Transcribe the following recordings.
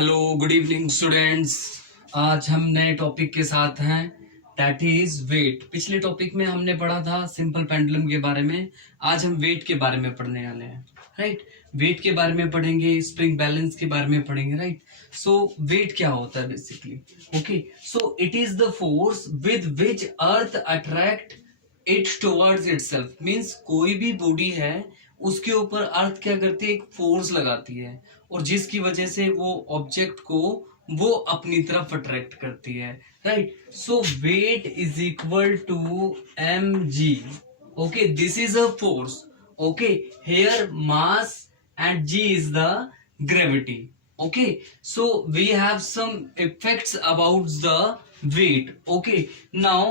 Hello good evening students. आज हम नए टॉपिक के साथ हैं, दैट इज वेट। पिछले टॉपिक में हमने पढ़ा था सिंपल पेंडुलम के बारे में। आज हम वेट के बारे में पढ़ने वाले हैं, राइट। वेट के बारे में पढ़ेंगे, स्प्रिंग बैलेंस के बारे में पढ़ेंगे, राइट। सो वेट क्या होता है basically? Okay, so it is the force with which earth attract it towards itself. Means कोई भी बॉडी है उसके ऊपर अर्थ क्या करती है, एक फोर्स लगाती है, और जिसकी वजह से वो ऑब्जेक्ट को वो अपनी तरफ अट्रैक्ट करती है, right. So weight is equal to m g. Okay, this is a force. Okay, here mass and g is the gravity. Okay, so we have some effects about the weight. Okay, now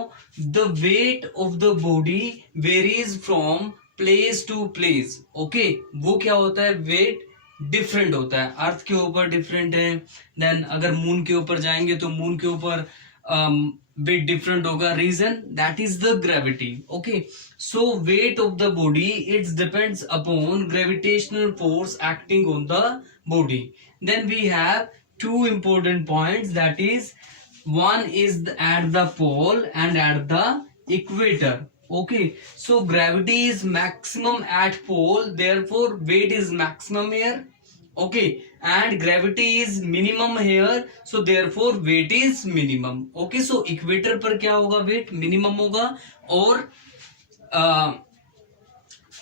the weight of the body varies from place to place. Okay, वो क्या होता है, weight different होता है। अर्थ के ऊपर डिफरेंट है, देन अगर मून के ऊपर जाएंगे तो मून के ऊपर वेट डिफरेंट होगा। Reason that is the gravity. Okay, so weight of the body its depends upon gravitational force acting on the body. Then we have two important points, that is one is at the pole and at the equator. Okay, so gravity is maximum at pole, therefore weight is maximum here. Okay, and gravity is minimum here, so therefore weight is minimum. Okay, so equator पर क्या होगा, weight minimum होगा,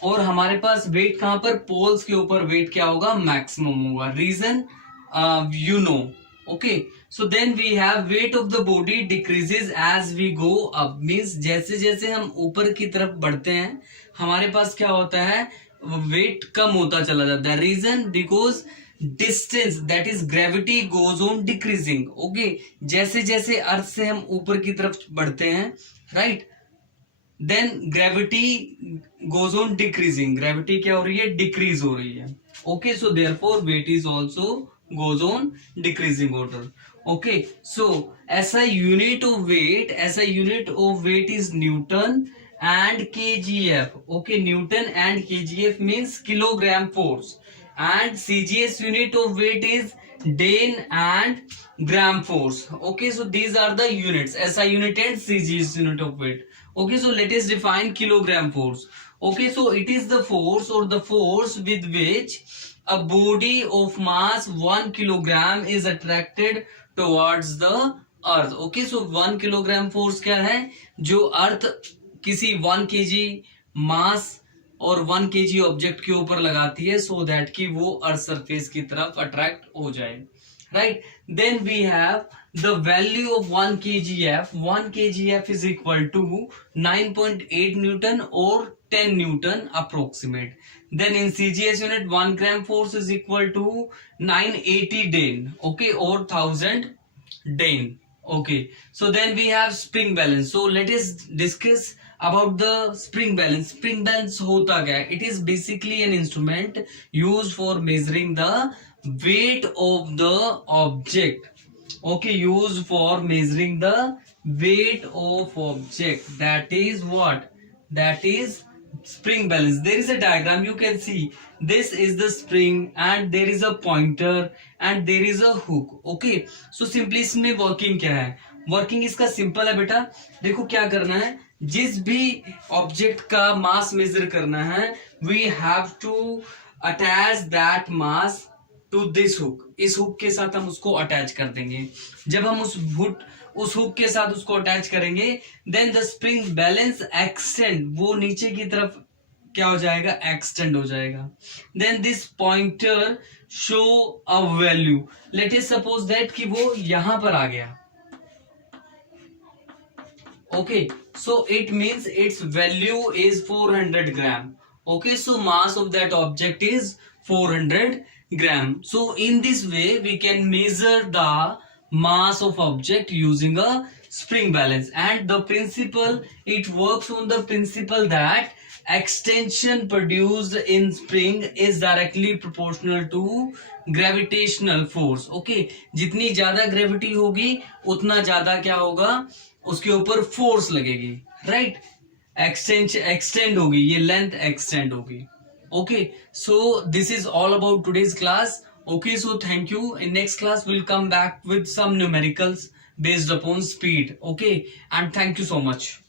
और हमारे पास वेट कहां पर, पोल्स के ऊपर वेट क्या होगा, मैक्सिमम होगा। Reason you know. Okay, so then we have weight of the body decreases as we go up. Means जैसे जैसे हम ऊपर की तरफ बढ़ते हैं हमारे पास क्या होता है, वेट कम होता चला जाता है। Reason because distance that is gravity goes on decreasing. Okay, जैसे जैसे अर्थ से हम ऊपर की तरफ बढ़ते हैं, right, then gravity goes on decreasing. Gravity क्या हो रही है, डिक्रीज हो रही है। Okay, so therefore weight is also goes on decreasing order. Okay, so SI unit of weight is Newton and kgf. Okay, Newton and kgf means kilogram force, and CGS unit of weight is Dane and gram force. Okay, so these are the units, SI unit and CGS unit of weight. Okay, so let us define kilogram force. Okay, so it is the force or the force with which a body of mass 1 kilogram is attracted towards the earth. Okay, so 1 kilogram force क्या है, जो अर्थ किसी 1 kg मास और 1 kg object के ऊपर लगाती है, so that कि वो अर्थ सरफेस की तरफ अट्रैक्ट हो जाए, right. Then we have the value of 1 kgf. 1 kgf is equal to 9.8 Newton or 10 Newton approximate. Then in CGS unit 1 gram force is equal to 980 Dane, okay, or 1000 Dane. Okay, so then we have spring balance. So let us discuss about the spring balance. Spring balance होता क्या है? It is basically an instrument used for measuring the weight of the object. Okay, used for measuring the weight of object. That is what? That is spring balance. There is a diagram, you can see this is the spring and there is a pointer and there is a hook. Okay, so simply इसमें working क्या है, वर्किंग इसका सिंपल है बेटा। देखो क्या करना है, जिस भी ऑब्जेक्ट का मास मेजर करना है, we have to attach that mass to this hook. इस हुक के साथ हम उसको अटैच कर देंगे। जब हम उस हुक के साथ उसको अटैच करेंगे, then the spring balance extend, वो नीचे की तरफ क्या हो जाएगा, एक्सटेंड हो जाएगा। Then this pointer show a value. Let us suppose that कि वो यहां पर आ गया। Okay, so it means its value is 400 gram. Okay, so mass of that object is 400 gram. So in this way we can measure the mass of object using a spring balance, and the principle, it works on the principle that extension produced in spring is directly proportional to gravitational force. Okay, जितनी ज्यादा ग्रेविटी होगी उतना ज्यादा क्या होगा, उसके ऊपर फोर्स लगेगी, राइट। एक्सटेंड होगी, ये लेंथ एक्सटेंड होगी। Okay, so this is all about today's class. Okay, so thank you. In next class, we'll come back with some numericals based upon speed. Okay, and thank you so much.